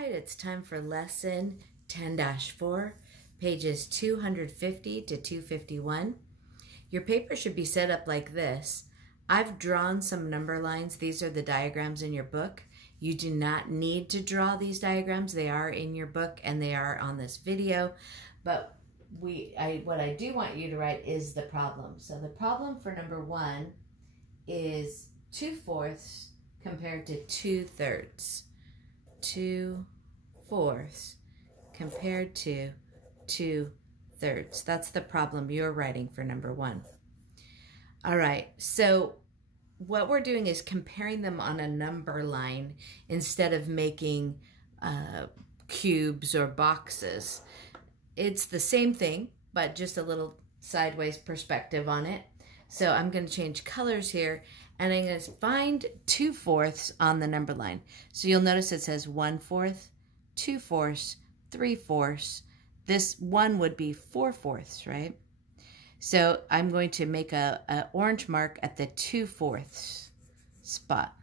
right, it's time for lesson 10-4, pages 250 to 251. Your paper should be set up like this. I've drawn some number lines. These are the diagrams in your book. You do not need to draw these diagrams. They are in your book and they are on this video. But what I do want you to write is the problem. So the problem for number 1 is 2/4 compared to 2/3. 2/4 compared to 2/3. That's the problem you're writing for number 1. All right, so what we're doing is comparing them on a number line instead of making cubes or boxes. It's the same thing, but just a little sideways perspective on it. So I'm going to change colors here, and I'm going to find 2/4 on the number line. So you'll notice it says 1/4, 2/4, 3/4. This one would be 4/4, right? So I'm going to make a orange mark at the 2/4 spot.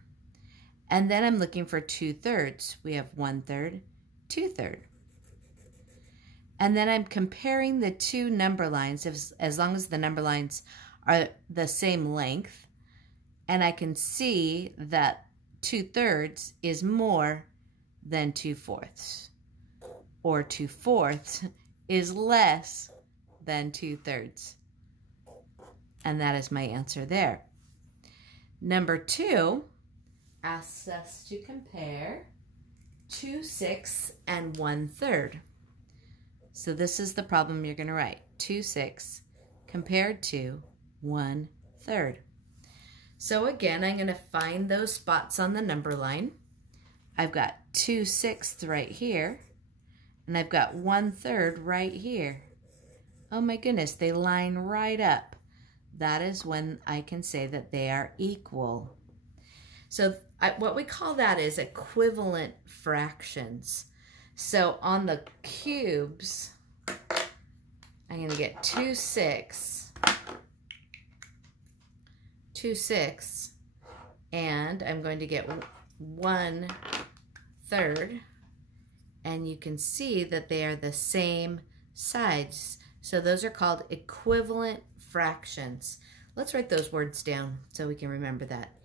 And then I'm looking for 2/3. We have 1/3, 2/3. And then I'm comparing the two number lines as long as the number lines are the same length. And I can see that 2/3 is more than 2/4. Or 2/4 is less than 2/3. And that is my answer there. Number 2 asks us to compare 2/6 and 1/3. So this is the problem you're going to write. 2/6 compared to 1/3. So again, I'm going to find those spots on the number line. I've got 2/6 right here, and I've got 1/3 right here. Oh my goodness, they line right up. That is when I can say that they are equal. So what we call that is equivalent fractions. So on the cubes, I'm going to get 2/6, and I'm going to get 1/3, and you can see that they are the same sides. So those are called equivalent fractions. Let's write those words down so we can remember that.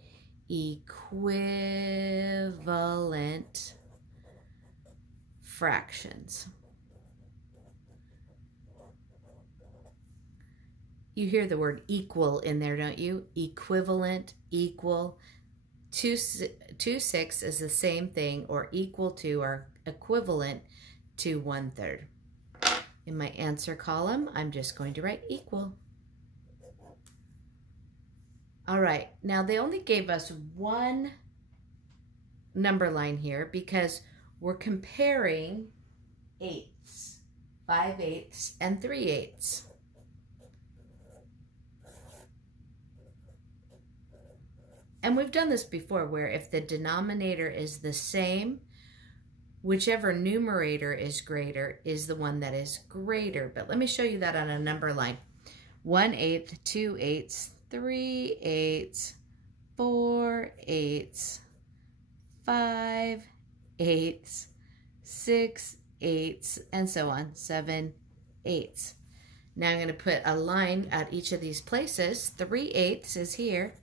Equivalent fractions. You hear the word equal in there, don't you? Equivalent, equal. 2/6 is the same thing, or equal to, or equivalent to 1/3. In my answer column, I'm just going to write equal. All right, now they only gave us one number line here because we're comparing 8ths, 5/8 and 3/8. And we've done this before, where if the denominator is the same, whichever numerator is greater is the one that is greater. But let me show you that on a number line. 1/8, 2/8, 3/8, 4/8, 5/8, 6/8, and so on, 7/8. Now I'm going to put a line at each of these places. 3/8 is here,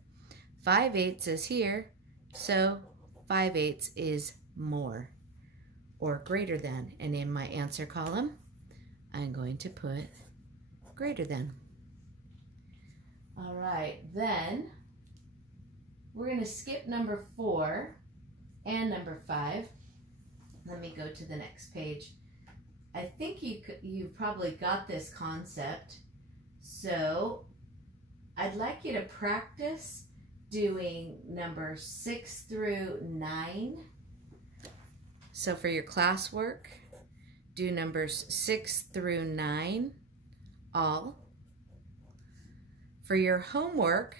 5/8 is here, so 5/8 is more or greater than. And in my answer column, I'm going to put greater than. All right, then we're going to skip number 4 and number 5. Let me go to the next page. I think you probably got this concept, so I'd like you to practice doing numbers 6 through 9. So for your classwork, do numbers 6 through 9 all. For your homework,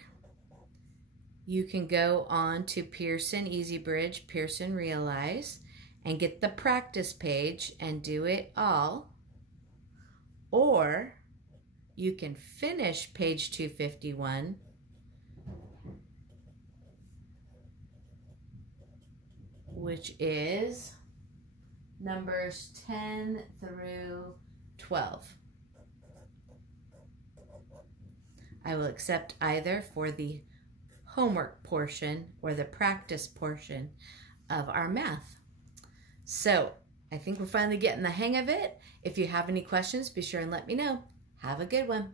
you can go on to Pearson EasyBridge, Pearson Realize, and get the practice page and do it all. Or you can finish page 251 which is numbers 10 through 12. I will accept either for the homework portion or the practice portion of our math. So I think we're finally getting the hang of it. If you have any questions, be sure and let me know. Have a good one.